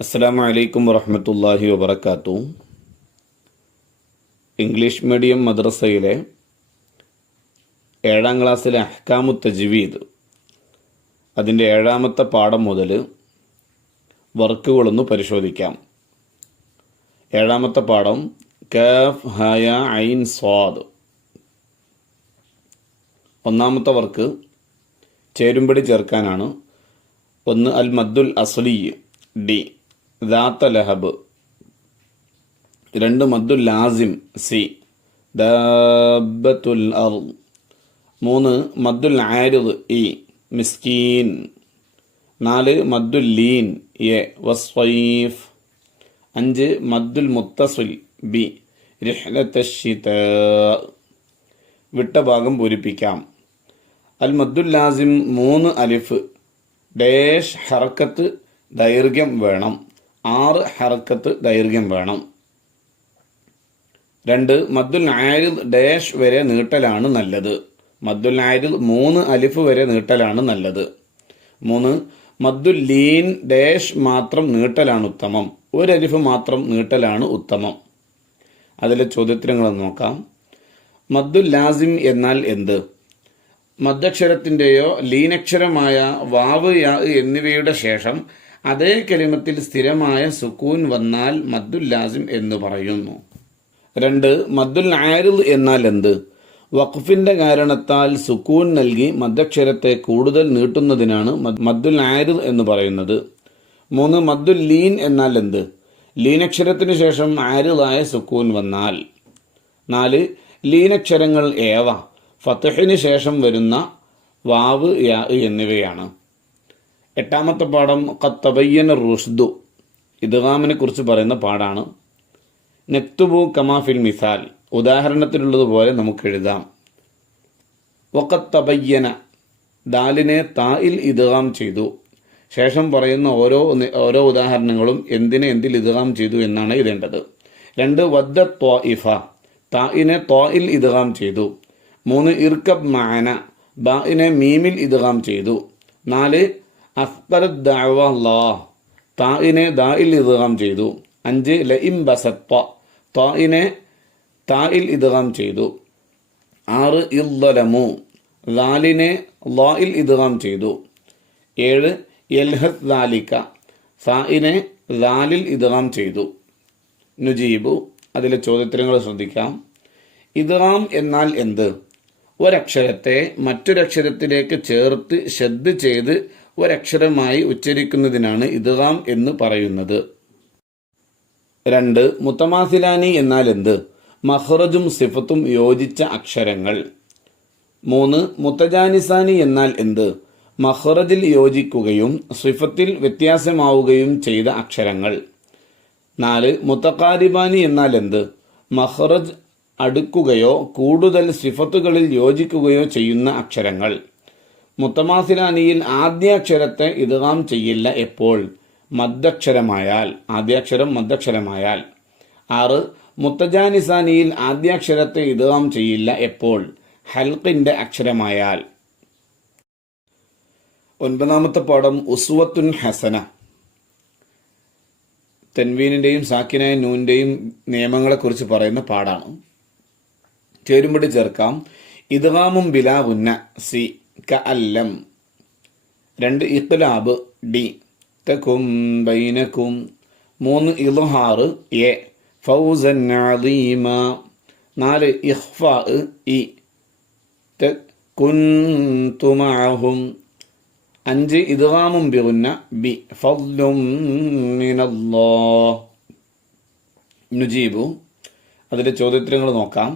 അസ്സലാമു അലൈക്കും വറഹ്മത്തുള്ളാഹി വബറകാതുഹു. ഇംഗ്ലീഷ് മീഡിയം മദ്രസയിലെ 7ാം ക്ലാസ്സിലെ അഹ്കാമു തജ്വീദ് അതിൻ്റെ 7ാമത്തെ പാഠം മുതൽ വർക്കുകളൊന്ന് പരിശോധിക്കാം. 7ാമത്തെ പാഠം കാഫ് ഹായ ഐൻ സ്വാദ്. ഒന്നാമത്തെ വർക്ക് ചേരുംപടി ചേർക്കാനാണ്. 1 അൽ മദ്ദുൽ അസ്ലി ഡി ദാത്ത ലഹബ്. 2 മദ്ദുൽ ലാസിം സി ദാബത്തുൽ അർദ്. 3 മദ്ദുൽ ആരിദ് ഇ മിസ്കീൻ. 4 മദ്ദുൽ ലീൻ എ വസ്വൈഫ്. 5 മദ്ദുൽ മുത്തസിൽ ബി റിഹ്ലത്തശ്ശിതാ. വിട്ട ഭാഗം പൂരിപ്പിക്കാം. അൽ മദ്ദുൽ ലാസിം 3 അലിഫ് ഡേഷ് ഹർക്കത്ത് ദൈർഘ്യം വേണം. 6 ഹർക്കത്ത് ദൈർഘ്യം വേണം. 2 മദ്ദുൽ ആരിദ് ഡേഷ് വരെ നീട്ടലാണ് നല്ലത്. മദ്ദുൽ ആരിദ് 3 അലിഫ് വരെ നീട്ടലാണ് നല്ലത്. 3 മദ്ദുൽ ലീൻ ഡേഷ് മാത്രം നീട്ടലാണ് ഉത്തമം. 1 അലിഫ് മാത്രം നീട്ടലാണ് ഉത്തമം. അതിലെ ചോദ്യോത്തരങ്ങൾ നോക്കാം. മദ്ദുൽ ലാസിം എന്നാൽ എന്ത്? മദ്ദക്ഷരത്തിൻ്റെയോ ലീനക്ഷരമായ വാവ് യാ എന്നിവയുടെ ശേഷം അതേ കലിമത്തിൽ സ്ഥിരമായ സുക്കൂൻ വന്നാൽ മദ്ദുൽ ലാസിം എന്ന് പറയുന്നു. 2 മദ്ദുൽ ആരിദ് എന്നാൽ എന്ത്? വഖഫിന്റെ കാരണത്താൽ സുക്കൂൻ നൽകി മദ്ദക്ഷരത്തെ കൂടുതൽ നീട്ടുന്നതിനാണ് മദ്ദുൽ ആരിദ് എന്ന് പറയുന്നത്. 3 മദ്ദുൽ ലീൻ എന്നാൽ എന്ത്? ലീനക്ഷരത്തിന് ശേഷം ആരിദായ സുക്കൂൻ വന്നാൽ. 4 ലീനക്ഷരങ്ങൾ ഏവ ഫത്ഹിന് ശേഷം വരുന്ന വാവ് യാ എന്നിവയാണ്. 8ാമത്തെ പാഠം ഖദ് തബയ്യന റുഷ്ദു ഇദ്ഗാമിനെ കുറിച്ച് പറയുന്ന പാഠാണ്. നക്തുബു കമാ ഫിൽ മിസാൽ. ഉദാഹരണത്തിലുള്ളതുപോലെ നമുക്ക് എഴുതാം. വഖദ് തബയ്യന ദാലിനെ തായിൽ ഇദ്ഗാം ചെയ്തു. ശേഷം പറയുന്ന ഓരോ ഉദാഹരണങ്ങളും എന്തിൽ ഇദ്ഗാം ചെയ്തു എന്നാണ് എഴുതേണ്ടത്. 2 വദ്ദ ത്വാഇഫ തായിനെ ത്വായിൽ ഇദ്ഗാം ചെയ്തു. 3 ഇർകബ് മഅന ബാഇനെ മീമിൽ ഇദ്ഗാം ചെയ്തു. 4 അഫ്ബറത് ദഅവ അല്ലാഹ് തായിനെ ദായിൽ ഇദ്ഗാം ചെയ്തു. 5 ലഇം ബസത്ത തായിനെ തായിൽ ഇദ്ഗാം ചെയ്തു. 6 ഇദ്ദലമു ദാലിനെ ളായിൽ ഇദ്ഗാം ചെയ്തു. 7 യൽഹത് ദാലിക സായിനെ ദാലിൽ ഇദ്ഗാം ചെയ്തു. നുജീബു അതിലെ ചോദ്യോത്തരങ്ങൾ ശ്രദ്ധിക്കാം. ഇദ്ഗാം എന്നാൽ എന്ത്? ഒരക്ഷരത്തെ മറ്റൊരക്ഷരത്തിലേക്ക് ചേർത്ത് ശദ്ദ് ചെയ്ത് ഒരക്ഷരമായി ഉച്ചരിക്കുന്നതിനാണ് ഇദ്ഗാം എന്ന് പറയുന്നത്. 2 മുത്തമാസിലാനി എന്നാൽ എന്ത്? മഖ്റജും സിഫത്തും യോജിച്ച അക്ഷരങ്ങൾ. 3 മുത്തജാനിസാനി എന്നാൽ എന്ത്? മഖ്റജിൽ യോജിക്കുകയും സിഫത്തിൽ വ്യത്യാസമാവുകയും ചെയ്ത അക്ഷരങ്ങൾ. 4 മുത്തഖാരിബാനി എന്നാൽ എന്ത്? മഖ്റജ് അടുക്കുകയോ കൂടുതൽ സിഫത്തുകളിൽ യോജിക്കുകയോ ചെയ്യുന്ന അക്ഷരങ്ങൾ. മുത്തമാസിലാനിയിൽ ആദ്യാക്ഷരത്തെ ഇദ്ഗാം ചെയ്യില്ല എപ്പോൾ? മദ്ദക്ഷരമായാൽ. ആദ്യാക്ഷരം മദ്ദക്ഷരമായാൽ. 6 മുത്തജാനിസാനിയിൽ ആദ്യാക്ഷരത്തെ ഇദ്ഗാം ചെയ്യില്ല എപ്പോൾ? ഹൽഖിന്റെ അക്ഷരമായാൽ. 9ാമത്തെ പാഠം ഉസ്വത്തുൻ ഹസന. തൻവീനിന്റെയും സാക്കിനായ നൂന്റെയും നിയമങ്ങളെക്കുറിച്ച് പറയുന്ന പാഠാണ്. ചേരുംപടി ചേർക്കാം. ഇദ്ഗാമും ബിലാ ഗുന്ന സി കഅല്ലം. 2 ഇഖ്ലാബ് ഡി തകും ബൈനകും. 3 ഇദ്ഹാർ എ ഫൗസൻ അളീമ. 4 ഇഖ്ഫാ ഇ കുൻതു മഅഹും. 5 ഇദ്ഗാമും ബിഗുന്ന ബി ഫദ്ലും മിനല്ലാഹ്. നുജീബു അതിലെ ചോദ്യോത്തരങ്ങൾ നോക്കാം.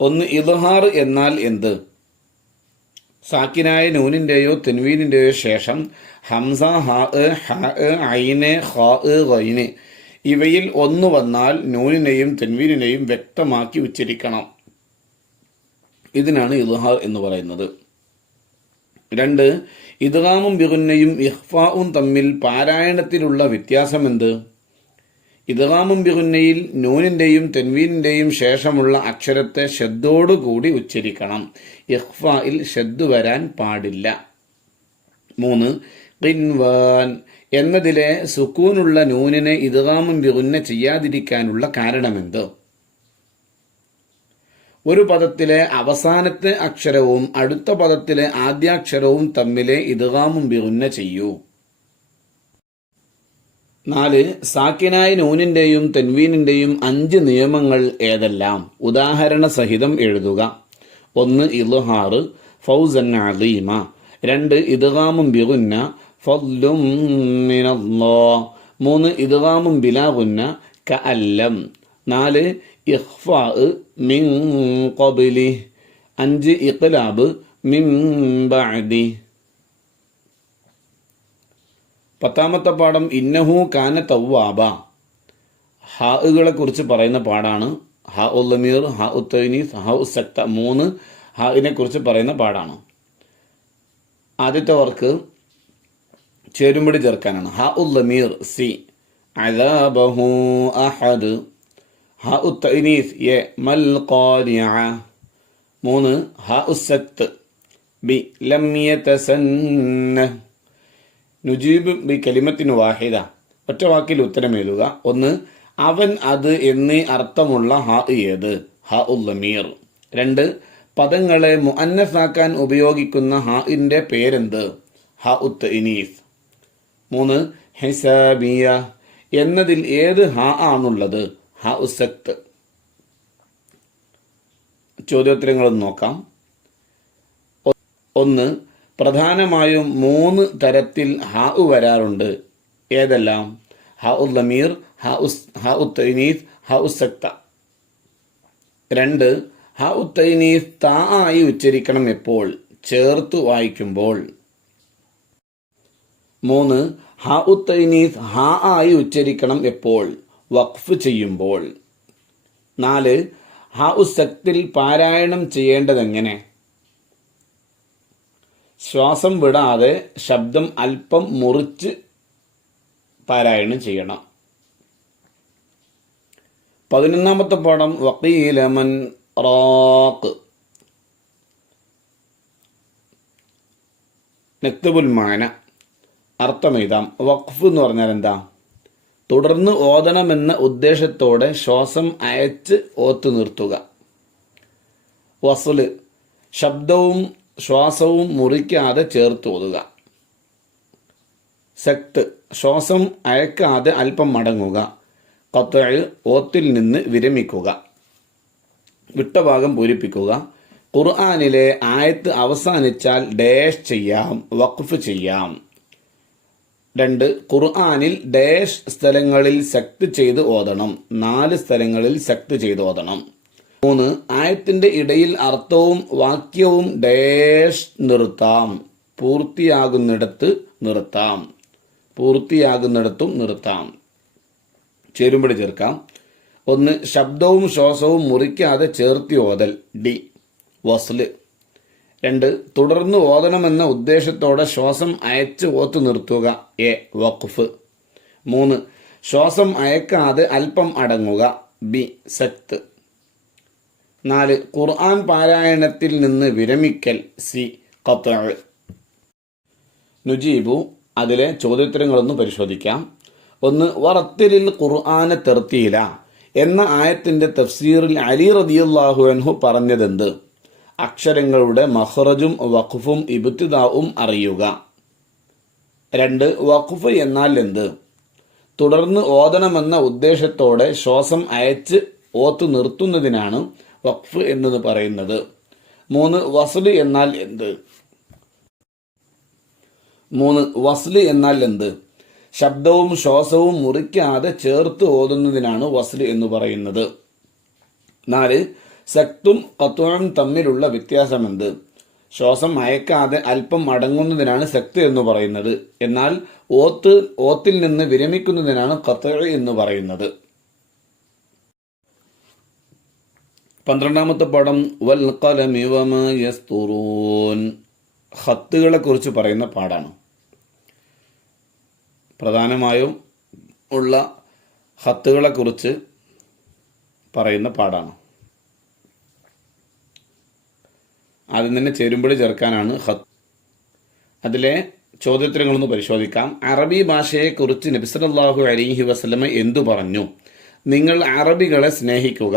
1 ഇദ്ഹാർ എന്നാൽ എന്ത്? സാക്കിനായ നൂനിന്റെയോ തൻവീനിന്റെയോ ശേഷം ഹംസ ഹ ഐന് ഖാ ഗൈന് ഇവയിൽ 1 വന്നാൽ നൂനിനെയും തൻവീനിനെയും വ്യക്തമാക്കി ഉച്ചരിക്കണം. ഇതിനാണ് ഇദ്ഹാർ എന്ന് പറയുന്നത്. 2 ഇദ്ഗാമും ബിഗുന്നയും ഇഖ്ഫാഉം തമ്മിൽ പാരായണത്തിലുള്ള വ്യത്യാസം എന്ത്? ഇദ്ഗാമും ബിഗുന്നയിൽ നൂനിന്റെയും തൻവീനിന്റെയും ശേഷമുള്ള അക്ഷരത്തെ ഷദ്ദോടുകൂടി ഉച്ചരിക്കണം. ഇഖ്ഫായിൽ ഷദ്ദ് വരാൻ പാടില്ല. 3 ഖിൻവാൻ എന്നതിലെ സുക്കൂനുള്ള നൂനിനെ ഇദ്ഗാമുൻ ബിഗുന്ന ചെയ്യാതിരിക്കാനുള്ള കാരണമെന്ത്? ഒരു പദത്തിലെ അവസാനത്തെ അക്ഷരവും അടുത്ത പദത്തിലെ ആദ്യാക്ഷരവും തമ്മിലെ ഇദ്ഗാമുൻ ബിഗുന്ന ചെയ്യൂ. 4. സാക്കിനായ നൂനിന്റെയും തെൻവീനിന്റെയും 5 നിയമങ്ങൾ ഏതെല്ലാം? ഉദാഹരണ സഹിതം എഴുതുക. 1. ഇദ്ഹാർ ഫൗസൻ അളീമ. 2. ഇദ്ഗാമുൻ ബിഗുന്ന ഫദ്ലും മിനല്ലാഹ്. 3. ഇദ്ഗാമുൻ ബിലാ ഗുന്ന കഅല്ലം. 4. ഇഖ്ഫാ മിൻ ഖബ്ലി. 5. ഇഖ്ലാബ് മിൻ ബഅദി. 10ാമത്തെ പാഠം ഇന്നഹു കാന തവ്വാബ. ഹാകളെ കുറിച്ച് പറയുന്ന പാഠാണ്. ഹ ഉൽ ലമീർ, ഹ ഉ തഅനീസ്, ഹ ഉ സക്ത. 3 ഹാഇനെ കുറിച്ച് പറയുന്ന പാഠാണ്. ആദ്യത്തെ വർക്ക് ചേരുംപടി ചേർക്കാനാണ്. ഹ ഉൽ ലമീർ സി, അദാബഹു അഹദ്. ഹ ഉ തഅനീസ് യ, മൽ ഖാരിഅ. 3 ഹ ഉ സക്ത ബി, ലം യതസന്ന. നുജീബ് ബി കലിമത്തിന് വാഹിദ. ഒറ്റ വാക്കിൽ ഉത്തരം എഴുതുക. 1. അവൻ അത് എന്നീ അർത്ഥമുള്ള ഹ ഏത്? ഹ ഉൽ ലമീർ. 2. പദങ്ങളെ മുഅന്നസാക്കാൻ ഉപയോഗിക്കുന്ന ഹാഇന്റെ പേരെന്ത്? ഹ ഉ തഅനീസ്. 3. ഹിസാബിയ എന്നതിൽ ഏത് ഹ ആണുള്ളത്? ഹ ഉ സക്ത്. ചോദ്യോത്തരങ്ങൾ നോക്കാം. 1. പ്രധാനമായും 3 തരത്തിൽ ഹ വരാറുണ്ട്. ഏതെല്ലാം? ഹ ഉൽ ലമീർ, ഹ ഉ തഅനീസ്, ഹ ഉ സക്ത. 2. ഹ ഉ തഅനീസ് താ ആയി ഉച്ചരിക്കണം എപ്പോൾ? ചേർത്തു വായിക്കുമ്പോൾ. 3. ഹ ഉ തഅനീസ് ഹ ആയി ഉച്ചരിക്കണം എപ്പോൾ? വഖഫ് ചെയ്യുമ്പോൾ. 4. ഹ ഉ സക്തിൽ പാരായണം ചെയ്യേണ്ടതെങ്ങനെ? ശ്വാസം വിടാതെ ശബ്ദം അല്പം മുറിച്ച് പാരായണം ചെയ്യണം. 11ാമത്തെ പാഠം വഖീല മൻ റാഖ്. നക്തബുൽ മാന. അർത്ഥം എഴുതാം. വഖഫ് എന്ന് പറഞ്ഞാൽ എന്താ? തുടർന്ന് ഓതണമെന്ന ഉദ്ദേശത്തോടെ ശ്വാസം അയച്ച് ഓത്തു നിർത്തുക. വസ്ല് ശബ്ദവും ശ്വാസവും മുറിക്കാതെ ചേർത്തോതുക. സക്ത് ശ്വാസം അയക്കാതെ അല്പം മടങ്ങുക. ഖത്അ് ഓത്തിൽ നിന്ന് വിരമിക്കുക. വിട്ടഭാഗം പൂരിപ്പിക്കുക. ഖുർആനിലെ ആയത്ത് അവസാനിച്ചാൽ ഡാഷ് ചെയ്യാം, വഖഫ് ചെയ്യാം. 2. ഖുർആനിൽ ഡാഷ് സ്ഥലങ്ങളിൽ സക്ത് ചെയ്ത് ഓതണം. 4 സ്ഥലങ്ങളിൽ സക്ത് ചെയ്ത് ഓതണം. 3. ആയത്തിന്റെ ഇടയിൽ അർത്ഥവും വാക്യവും ഡാഷ് നിർത്താം. പൂർത്തിയാകുന്നിടത്ത് നിർത്താം. പൂർത്തിയാകുന്നിടത്തും നിർത്താം. ചേരുംപടി ചേർക്കാം. 1. ശബ്ദവും ശ്വാസവും മുറിക്കാതെ ചേർത്തി ഓതൽ. ഡി വസ്ല്. 2. തുടർന്ന് ഓതണമെന്ന ഉദ്ദേശത്തോടെ ശ്വാസം അയച്ച് ഓത്തു നിർത്തുക. എ വഖഫ്. 3. ശ്വാസം അയക്കാതെ അല്പം അടങ്ങുക. ബി സക്ത്. 4. ഖുർആൻ പാരായണത്തിൽ നിന്ന് വിരമിക്കൽ. സി ഖത്അ്. നുജീബു അതിലെ ചോദ്യോത്തരങ്ങളൊന്ന് പരിശോധിക്കാം. 1. വറത്തിലിൽ ഖുർആന തർത്തീല എന്ന ആയത്തിന്റെ തഫ്സീറിൽ അലി റളിയല്ലാഹു അൻഹു പറഞ്ഞതെന്ത്? അക്ഷരങ്ങളുടെ മഖ്റജും വഖഫും ഇബ്തിദാഉം അറിയുക. 2. വഖഫ് എന്നാൽ എന്ത്? തുടർന്ന് ഓതണമെന്ന ഉദ്ദേശത്തോടെ ശ്വാസം അയച്ച് ഓത്തു നിർത്തുന്നതിനാണ് വഖഫ് എന്ന് പറയുന്നത്. 3. വസ്ല് എന്നാൽ എന്ത്? 3. വസ്ല് എന്നാൽ എന്ത്? ശബ്ദവും ശ്വാസവും മുറിക്കാതെ ചേർത്ത് ഓതുന്നതിനാണ് വസ്ല് എന്ന് പറയുന്നത്. 4. സക്തും ഖത്ഉം തമ്മിലുള്ള വ്യത്യാസമെന്ത്? ശ്വാസം അയക്കാതെ അല്പം അടങ്ങുന്നതിനാണ് സക്ത് എന്ന് പറയുന്നത്. എന്നാൽ ഓത്തിൽ നിന്ന് വിരമിക്കുന്നതിനാണ് ഖത്ഉ എന്ന് പറയുന്നത്. 12ാമത്തെ പാഠം വൽ ഖലമി വമാ യസ്തുറൂൻ. ഖത്തുകളെ കുറിച്ച് പറയുന്ന പാഠാണ്. പ്രധാനമായും ഉള്ള ഖത്തുകളെ കുറിച്ച് പറയുന്ന പാഠാണ്. ആദ്യം തന്നെ ചേരുംപടി ചേർക്കാനാണ് ഖത്ത്. അതിലെ ചോദ്യോത്തരങ്ങളൊന്ന് പരിശോധിക്കാം. അറബി ഭാഷയെക്കുറിച്ച് നബി സല്ലല്ലാഹു അലൈഹി വസല്ലമ എന്തു പറഞ്ഞു? നിങ്ങൾ അറബികളെ സ്നേഹിക്കുക,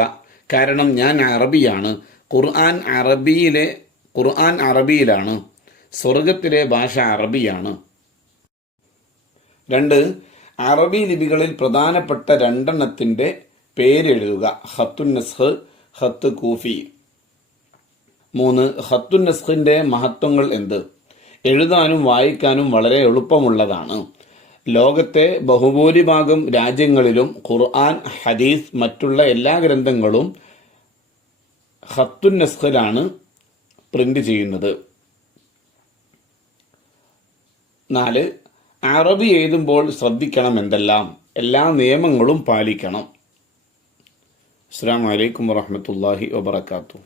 കാരണം ഞാൻ അറബിയാണ്. ഖുർആൻ അറബിയിലാണ്. സ്വർഗത്തിലെ ഭാഷ അറബിയാണ്. 2. അറബി ലിപികളിൽ പ്രധാനപ്പെട്ട 2 പേരെഴുതുക. ഖത്തുൻ നസ്ഖ്, ഖത്ത് കൂഫി. 3. ഖത്തുൻ നസ്ഖിന്റെ മഹത്വങ്ങൾ എന്ത്? എഴുതാനും വായിക്കാനും വളരെ എളുപ്പമുള്ളതാണ്. ലോകത്തെ ബഹുഭൂരിഭാഗം രാജ്യങ്ങളിലും ഖുർആൻ, ഹദീസ്, മറ്റുള്ള എല്ലാ ഗ്രന്ഥങ്ങളും ഖത്തുൻ നസ്ഖിലാണ് പ്രിന്റ് ചെയ്യുന്നത്. 4. അറബി എഴുതുമ്പോൾ ശ്രദ്ധിക്കണം എന്തെല്ലാം? എല്ലാ നിയമങ്ങളും പാലിക്കണം. അസ്സലാമു അലൈക്കും വറഹ്മത്തുള്ളാഹി വബറകാതുഹു.